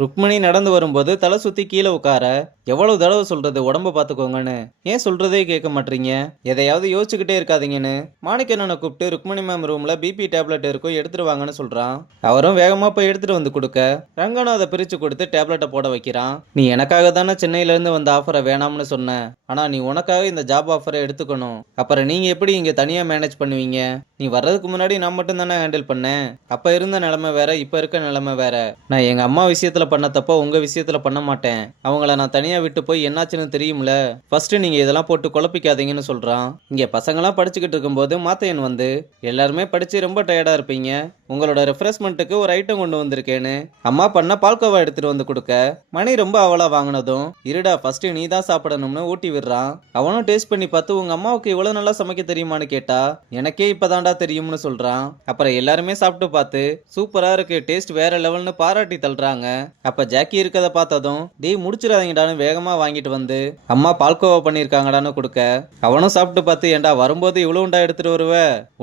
ருக்மணி நடந்து வரும்போது தலை சுத்தி கீழே உட்கார எவ்வளவு தடவை சொல்றது உடம்ப பாத்துக்கோங்கன்னு. ஏன் சொல்றதே கேட்க மாட்டீங்க? எதையாவது யோசிச்சுக்கிட்டே இருக்காதீங்கன்னு மாணிக்கண்ணனை கூப்பிட்டு ருக்மணி மேம் ரூம்ல பிபி டேப்லெட் இருக்கும் எடுத்துட்டு வாங்கன்னு சொல்றான். அவரும் வேகமா போய் எடுத்துட்டு வந்து கொடுக்க ரங்கனும் அதை பிரிச்சு கொடுத்து டேப்லெட்டை போட வைக்கிறான். நீ எனக்காக தானே சென்னையில இருந்து வந்த ஆஃபரை வேணாம்னு சொன்ன. ஆனா நீ உனக்காக இந்த ஜாப் ஆஃபரை எடுத்துக்கணும். அப்புறம் நீங்க எப்படி இங்க தனியா மேனேஜ் பண்ணுவீங்க? நீ வர்றதுக்கு முன்னாடி நான் மட்டும் தானே ஹேண்டில் பண்ணேன். அப்ப இருந்த நிலைமை வேற, இப்ப இருக்க நிலைமை வேற. நான் எங்க அம்மா விஷயத்துல பண்ண தப்ப உங்க விஷயத்துல பண்ண மாட்டேன். அவங்கள நான் தனியா விட்டு போய் என்னாச்சுன்னு தெரியும்ல. ஃபர்ஸ்ட் நீங்க இதெல்லாம் போட்டு குழப்பிக்காதீங்கன்னு சொல்றான். இங்க பசங்களாம் படிச்சுக்கிட்டு இருக்கும்போது மாத்தையன் வந்து, எல்லாருமே படிச்சு ரொம்ப டயர்டா இருப்பீங்க, உங்களோட ரெஃப்ரெஷ்மெண்ட்டுக்கு ஒரு ஐட்டம் கொண்டு வந்திருக்கேன்னு அம்மா பண்ண பால்கோவா எடுத்துட்டு வந்து கொடுக்க மணி ரொம்ப அவளா வாங்கினதும், இருடா ஃபர்ஸ்ட் நீ தான் சாப்பிடணும்னு ஊட்டி விடுறான். அவனும் டேஸ்ட் பண்ணி பார்த்து உங்க அம்மாவுக்கு இவ்வளவு நல்லா சமைக்க தெரியுமான்னு கேட்டா எனக்கே இப்பதான்டா தெரியும்னு சொல்றான். அப்புறம் எல்லாருமே சாப்பிட்டு பார்த்து சூப்பரா இருக்கு, டேஸ்ட் வேற லெவல்னு பாராட்டி தள்ளுறாங்க. அப்ப ஜாக்கி இருக்கதை பார்த்ததும், டேய் முடிச்சிடாதீங்கடான்னு வேகமா வாங்கிட்டு வந்து அம்மா பால்கோவா பண்ணிருக்காங்கடான்னு கொடுக்க அவனும் சாப்பிட்டு பார்த்து, ஏண்டா வரும்போது இவ்வளவு உண்டா எடுத்துட்டு வருவ,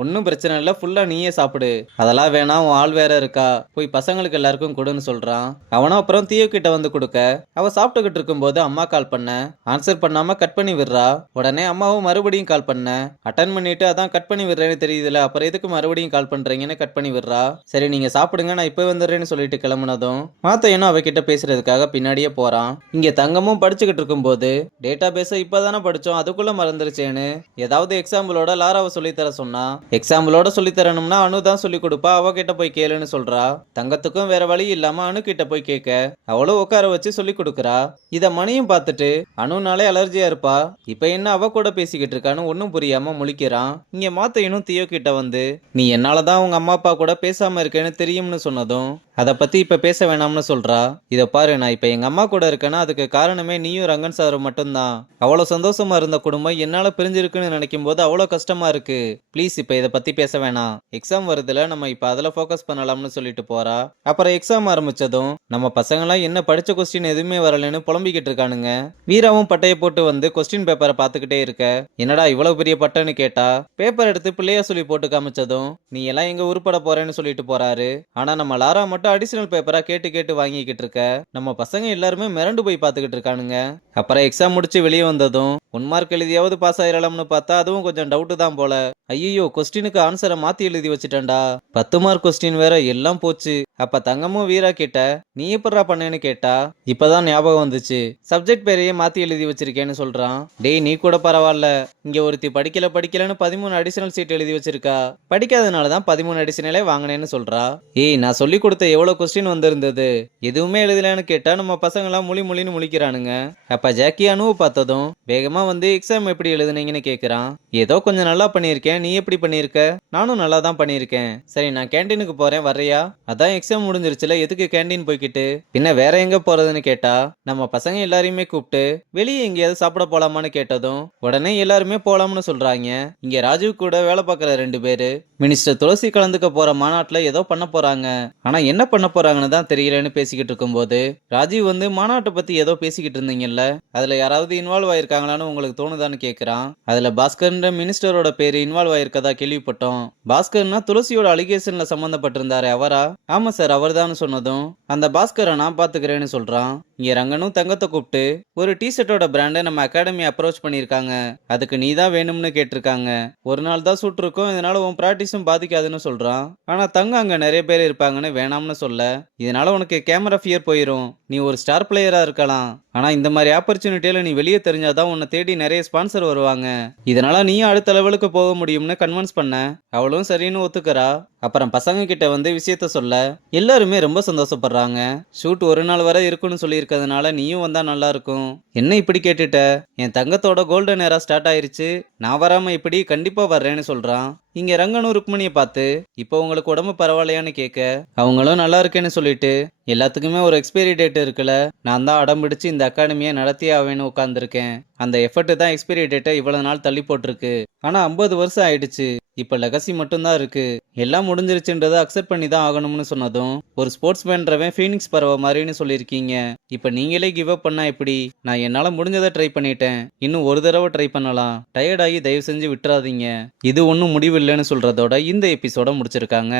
ஒன்னும் பிரச்சனை இல்ல, ஃபுல்லா நீயே சாப்பிடு, அதெல்லாம் வேணாம், உன் ஆள் வேற இருக்கா, போய் பசங்களுக்கு எல்லாருக்கும் கொடுன்னு சொல்றான். அவனும் அப்புறம் தீயோ கிட்ட வந்து கொடுக்க அவ சாப்பிட்டுக்கிட்டு இருக்கும்போது அம்மா கால் பண்ண ஆன்சர் பண்ணாம கட் பண்ணி விடுறா. உடனே அம்மாவும் மறுபடியும் கால் பண்ண அட்டன் பண்ணிட்டு, அதான் கட் பண்ணி விடுறேன்னு தெரியுதுல, அப்புறம் எதுக்கு மறுபடியும் கால் பண்றீங்கன்னு கட் பண்ணி விடுறா. சரி நீங்க சாப்பிடுங்க, நான் இப்ப வந்துடுறேன்னு சொல்லிட்டு கிளம்புனதும் மாத்தையனும் அவகிட்ட பேசுறதுக்காக பின்னாடியே போறான். இங்க தங்கமும் படிச்சுக்கிட்டு இருக்கும்போது, டேட்டா பேஸ இப்பதானே படிச்சோம், அதுக்குள்ள மறந்துருச்சேன்னு ஏதாவது எக்ஸாம்பிளோட லாராவை சொல்லித்தர சொன்னா. எக்ஸாம்பிளோட சொல்லித்தரணும்னா அனு தான் சொல்லி கொடுப்பா, அவகிட்ட போய் கேளுன்னு சொல்றா. தங்கத்துக்கும் வேற வழி இல்லாம அனு கிட்ட போய் கேட்க அவளும் உட்கார வச்சு சொல்லி கொடுக்குறா. இத மணியும் பார்த்துட்டு, அனுனாலே அலர்ஜியா இருப்பா, இப்ப என்ன அவ கூட பேசிக்கிட்டு இருக்கான்னு ஒன்னும் புரியாம முழிக்கிறான். இங்க மாத்தையனும் தியோ கிட்ட வந்து, நீ என்னாலதான் உங்க அம்மா அப்பா கூட பேசாம இருக்கேன்னு தெரியும்னு சொன்னதும், அதை பத்தி இப்ப பேச வேணாம்னு சொல்றா. இத பாரு, நான் இப்ப எங்க அம்மா கூட இருக்கேன்னா அதுக்கு காரணமே நீயும் ரங்கன் சாரும் மட்டும்தான். அவ்வளவு சந்தோஷமா இருந்த குடும்பம் என்னால பிரிஞ்சிருக்குன்னு நினைக்கும் போது அவ்வளவு கஷ்டமா இருக்கு. ப்ளீஸ் இப்ப இதை பத்தி பேச வேணாம், எக்ஸாம் வருதுல, நம்ம இப்ப அதுல போக்கஸ் பண்ணலாம்னு சொல்லிட்டு போறா. அப்புறம் எக்ஸாம் ஆரம்பிச்சதும் நம்ம பசங்களாம் என்ன படிச்ச கொஸ்டின் எதுவுமே வரலன்னு புலம்பிக்கிட்டு இருக்கானுங்க. வீராவும் பட்டையை போட்டு வந்து கொஸ்டின் பேப்பரை பார்த்துக்கிட்டே இருக்க, என்னடா இவ்வளவு பெரிய பட்டைன்னு கேட்டா பேப்பர் எடுத்து பிள்ளையா சொல்லி போட்டு காமிச்சதும், நீ எல்லாம் எங்க உருப்பட போறேன்னு சொல்லிட்டு போறாரு. ஆனா நம்ம லாரா மட்டும் அடிஷனல் பேப்பரா கேட்டு கேட்டு வாங்கிக்கிட்டு இருக்க நம்ம பசங்க எல்லாருமே மிரண்டு போய் பார்த்துக்கிட்டு இருக்கானுங்க. அப்புறம் எக்ஸாம் முடிச்சு வெளியே வந்ததும் 1 மார்க் எழுதியாவது பாஸ் ஆயிரலாம்னு பார்த்தா அதுவும் கொஞ்சம் டவுட் தான் போல. ஐயோ கொஸ்டினுக்கு ஆன்சரை மாத்தி எழுதி வச்சுட்டேன்டா, 10 மார்க் கொஸ்டின் வேற, எல்லாம் போச்சு. அப்ப தங்கமும் வீரா கிட்ட நீ எப்படா பண்ணேன்னு கேட்டா இப்பதான் ஞாபகம் வந்துச்சு, சப்ஜெக்ட் பேரையே மாத்தி எழுதி வச்சிருக்கேன்னு சொல்றான். டேய் நீ கூட பரவாயில்ல, இங்க ஒருத்தி படிக்கலன்னு 13 அடிஷனல் சீட் எழுதி வச்சிருக்கா, படிக்காதனாலதான் 13 அடிஷனலே வாங்கினேன்னு சொல்றா. ஏய் நான் சொல்லி கொடுத்த எவ்வளவு கொஸ்டின் வந்திருந்தது, எதுவுமே எழுதலன்னு கேட்டா நம்ம பசங்க எல்லாம் முழின்னு முழிக்கிறானுங்க. அப்ப ஜாக்கி அனுவை பார்த்ததும் வேகமா வந்து எக்ஸாம் எப்படி எழுதுனீங்கன்னு கேக்குறான். ஏதோ கொஞ்சம் நல்லா பண்ணியிருக்கேன், நீ எப்படி பண்ணியிருக்க? நானும் நல்லா தான் பண்ணியிருக்கேன். சரி நான் கேண்டீனுக்கு போறேன், வர்றியா? அதான் எக்ஸாம் முடிஞ்சிருச்சுல, எதுக்கு கேண்டீன் போய்கிட்டு, பின்ன வேற எங்க போறதுன்னு கேட்டா நம்ம பசங்க எல்லாரையுமே கூப்பிட்டு வெளியே எங்கேயாவது சாப்பிட போலாமான்னு கேட்டதும் உடனே எல்லாருமே போலாம்னு சொல்றாங்க. இங்க ராஜீவ் கூட வேலை பார்க்கற 2 பேரு மினிஸ்டர் துளசி கலந்துக்க போற மாநாட்டுல ஏதோ பண்ண போறாங்க, ஆனா என்ன பண்ண போறாங்கன்னு தான் தெரியலன்னு பேசிக்கிட்டு இருக்கும்போது ராஜீவ் வந்து மாநாட்டை பத்தி ஏதோ பேசிக்கிட்டு இருந்தீங்கல்ல, அதுல யாராவது இன்வால்வ் ஆயிருக்காங்களான்னு உங்களுக்கு தோணுதான்னு கேக்குறான். அதுல பாஸ்கர்ன்ற மினிஸ்டரோட பேரு இன்வால்வ் ஆயிருக்கதா கேள்விப்பட்டோம். பாஸ்கர்னா துளசியோட அலிகேஷன்ல சம்பந்தப்பட்டிருந்தாரு, அவரா? ஆமா சார் அவர்தான் சொன்னதும் அந்த பாஸ்கரை நான் பாத்துக்கிறேன்னு சொல்றான். இங்க ரங்கனும் தங்கத்தை கூப்பிட்டு, ஒரு டி-ஷர்ட்டோட பிராண்டை நம்ம அகாடமி அப்ரோச் பண்ணிருக்காங்க, அதுக்கு நீ தான் வேணும்னு கேட்டிருக்காங்க, ஒரு நாள் தான் ஷூட் இருக்கும், இதனால உன் பிராக்டிஸும் பாதிக்காதுன்னு சொல்றான். ஆனா தங்க அங்க நிறைய பேர் இருப்பாங்கன்னு வேணாம்னு சொல்ல, இதனால உனக்கு கேமரா ஃபியர் போயிரும், நீ ஒரு ஸ்டார் பிளேயரா இருக்கலாம், ஆனா இந்த மாதிரி ஆப்பர்ச்சுனிட்டியில நீ வெளியே தெரிஞ்சாதான் உன்னை தேடி நிறைய ஸ்பான்சர் வருவாங்க, இதனால நீயும் அடுத்த லெவலுக்கு போக முடியும்னு கன்வின்ஸ் பண்ண அவளும் சரின்னு ஒத்துக்கிறா. அப்புறம் பசங்க கிட்ட வந்து விஷயத்த சொல்ல எல்லாருமே ரொம்ப சந்தோஷப்படுறாங்க. ஷூட் ஒரு நாள் வரை இருக்குன்னு சொல்லியிருக்கிறதுனால நீயும் வந்தா நல்லா இருக்கும். என்ன இப்படி கேட்டுட்ட, என் தங்கத்தோட கோல்டன் ஏரா ஸ்டார்ட் ஆயிருச்சு, நான் வராம இப்படி கண்டிப்பா வர்றேன்னு சொல்றான். இங்க ரங்கனும் ருக்மணியை பார்த்து இப்போ உங்களுக்கு உடம்பு பரவாயில்லையான்னு கேட்க அவங்களும் நல்லா இருக்கேன்னு சொல்லிட்டு, எல்லாத்துக்குமே ஒரு எக்ஸ்பைரி டேட் இருக்குல்ல, நான் தான் அடம் பிடிச்சு இந்த அகாடமியை நடத்தியே ஆவேன்னு உட்காந்துருக்கேன், அந்த எஃபர்ட் தான் எக்ஸ்பைரி டேட்டை இவ்வளவு நாள் தள்ளி போட்டிருக்கு, ஆனா 50 வருஷம் ஆயிடுச்சு, இப்ப லெகசி மட்டும்தான் இருக்கு, எல்லாம் முடிஞ்சிருச்சுன்றதை அக்செப்ட் பண்ணி தான் ஆகணும்னு சொன்னதும், ஒரு ஸ்போர்ட்ஸ் மேன்றவன் ஃபீனிக்ஸ் பறவை மாதிரின்னு சொல்லியிருக்கீங்க, இப்ப நீங்களே கிவ் அப் பண்ணா எப்படி? நான் என்னால முடிஞ்சதை ட்ரை பண்ணிட்டேன், இன்னும் ஒரு தடவை ட்ரை பண்ணலாம், டயர்டாகி தயவு செஞ்சு விட்டுறாதீங்க, இது ஒன்றும் முடிவில்லைன்னு சொல்றதோட இந்த எபிசோட முடிச்சிருக்காங்க.